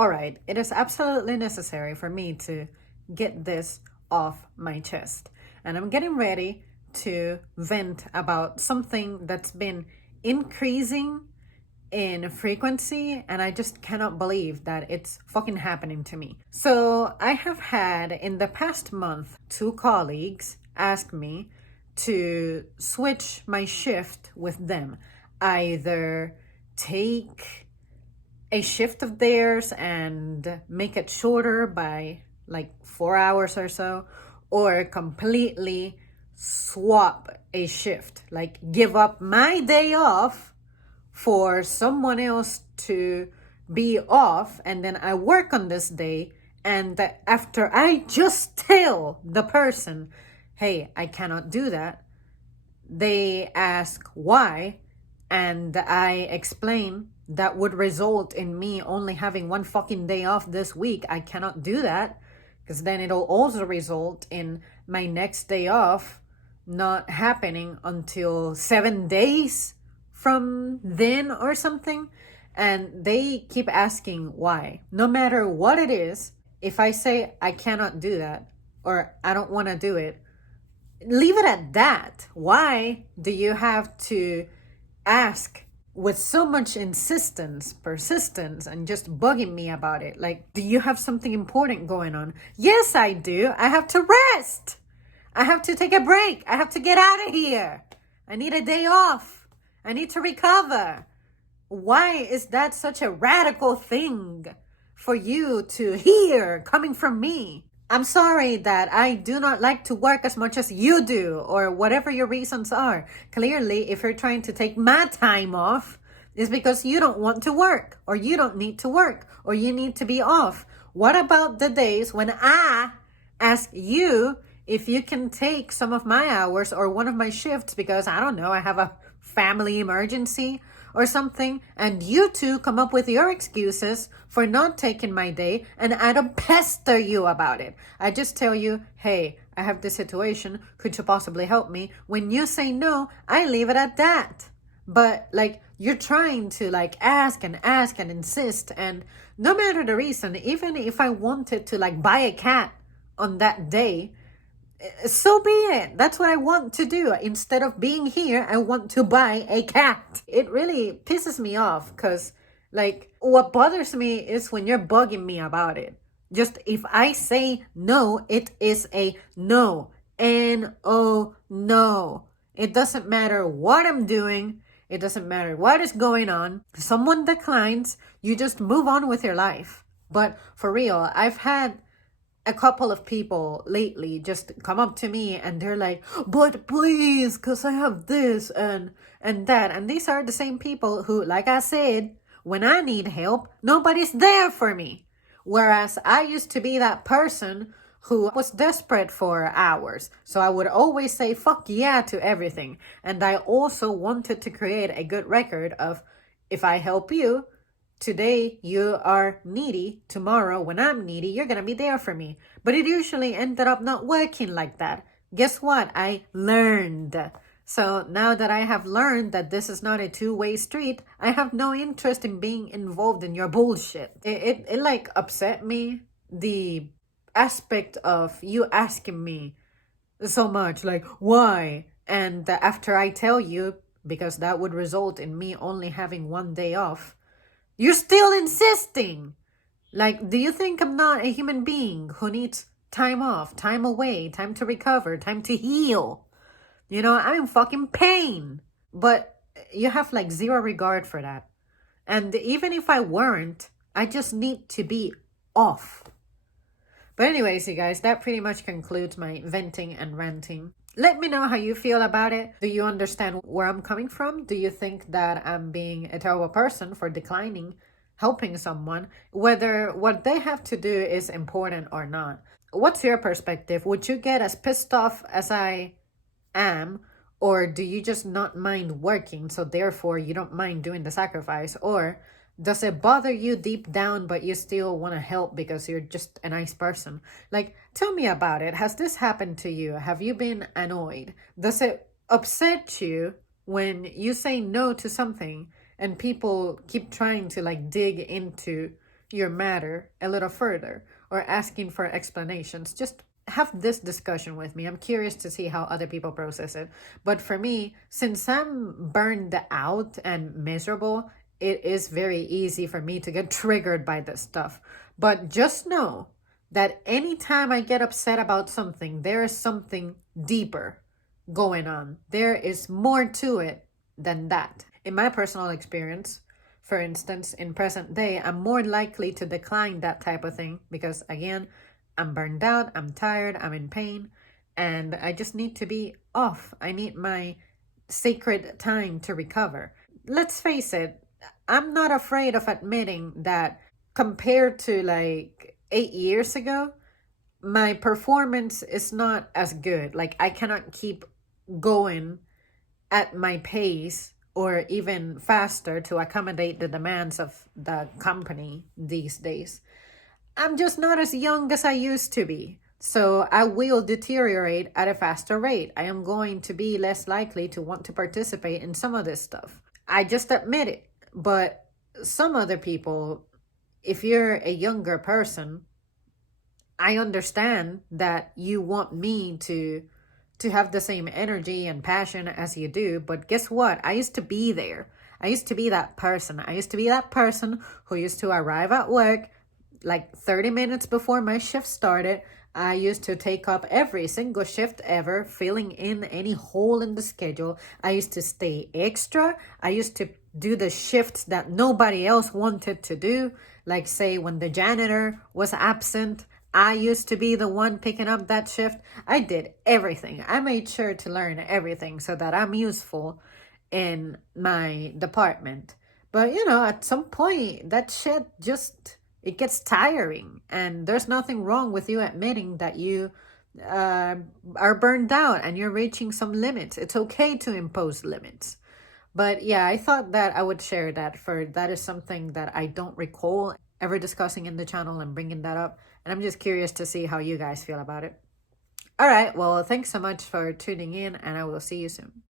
All right, it is absolutely necessary for me to get this off my chest. And I'm getting ready to vent about something that's been increasing in frequency, and I just cannot believe that it's fucking happening to me. So, I have had in the past month 2 colleagues ask me to switch my shift with them, either take a shift of theirs and make it shorter by like 4 hours or so, or completely swap a shift, like give up my day off for someone else to be off, and then I work on this day. And after I just tell the person, hey, I cannot do that, they ask why, and I explain that would result in me only having one fucking day off this week. I cannot do that because then it'll also result in my next day off not happening until 7 days from then or something. And they keep asking why. No matter what it is, if I say I cannot do that or I don't want to do it, leave it at that. Why do you have to ask with so much insistence, persistence, and just bugging me about it? Like, do you have something important going on? Yes, I do. I have to rest. I have to take a break. I have to get out of here. I need a day off. I need to recover. Why is that such a radical thing for you to hear coming from me? I'm sorry that I do not like to work as much as you do, or whatever your reasons are. Clearly, if you're trying to take my time off, it's because you don't want to work, or you don't need to work, or you need to be off. What about the days when I ask you if you can take some of my hours or one of my shifts because, I don't know, I have a family emergency or something, and you two come up with your excuses for not taking my day, and I don't pester you about it. I just tell you, hey, I have this situation, could you possibly help me? When you say no, I leave it at that. But like, you're trying to like ask and insist, and no matter the reason, even if I wanted to like buy a cat on that day, so be it. That's what I want to do. Instead of being here, I want to buy a cat. It really pisses me off because, like, what bothers me is when you're bugging me about it. Just if I say no, it is a no. N-O, no. It doesn't matter what I'm doing. It doesn't matter what is going on. Someone declines, you just move on with your life. But for real, I've had a couple of people lately just come up to me and they're like, but please, because I have this and that. And these are the same people who, like I said, when I need help, nobody's there for me. Whereas I used to be that person who was desperate for hours. So I would always say fuck yeah to everything. And I also wanted to create a good record of, if I help you, today you are needy, tomorrow when I'm needy, you're gonna be there for me. But it usually ended up not working like that. Guess what? I learned. So now that I have learned that this is not a two-way street, I have no interest in being involved in your bullshit. It like upset me, the aspect of you asking me so much, like, why? And after I tell you, because that would result in me only having one day off, you're still insisting. Like, do you think I'm not a human being who needs time off, time away, time to recover, time to heal? You know, I'm in fucking pain. But you have like zero regard for that. And even if I weren't, I just need to be off. But anyways, you guys, that pretty much concludes my venting and ranting. Let me know how you feel about it. Do you understand where I'm coming from? Do you think that I'm being a terrible person for declining helping someone, whether what they have to do is important or not? What's your perspective? Would you get as pissed off as I am, or do you just not mind working, so therefore you don't mind doing the sacrifice? Or does it bother you deep down, but you still want to help because you're just a nice person? Like, tell me about it. Has this happened to you? Have you been annoyed? Does it upset you when you say no to something and people keep trying to like dig into your matter a little further or asking for explanations. Just have this discussion with me. I'm curious to see how other people process it. But for me, since I'm burned out and miserable, it is very easy for me to get triggered by this stuff. But just know that anytime I get upset about something, there is something deeper going on. There is more to it than that. In my personal experience, for instance, in present day, I'm more likely to decline that type of thing because, again, I'm burned out, I'm tired, I'm in pain, and I just need to be off. I need my sacred time to recover. Let's face it, I'm not afraid of admitting that compared to like 8 years ago, my performance is not as good. Like, I cannot keep going at my pace or even faster to accommodate the demands of the company these days. I'm just not as young as I used to be. So I will deteriorate at a faster rate. I am going to be less likely to want to participate in some of this stuff. I just admit it. But some other people, if you're a younger person, I understand that you want me to have the same energy and passion as you do, but guess what? I used to be there. I used to be that person. I used to be that person who used to arrive at work like 30 minutes before my shift started. I used to take up every single shift ever, filling in any hole in the schedule. I used to stay extra. I used to do the shifts that nobody else wanted to do. Like, say, when the janitor was absent, I used to be the one picking up that shift. I did everything. I made sure to learn everything so that I'm useful in my department. But, at some point, that shit just, it gets tiring. And there's nothing wrong with you admitting that you are burned out and you're reaching some limits. It's okay to impose limits. But yeah, I thought that I would share that, for that is something that I don't recall ever discussing in the channel and bringing that up. And I'm just curious to see how you guys feel about it. All right, well, thanks so much for tuning in, and I will see you soon.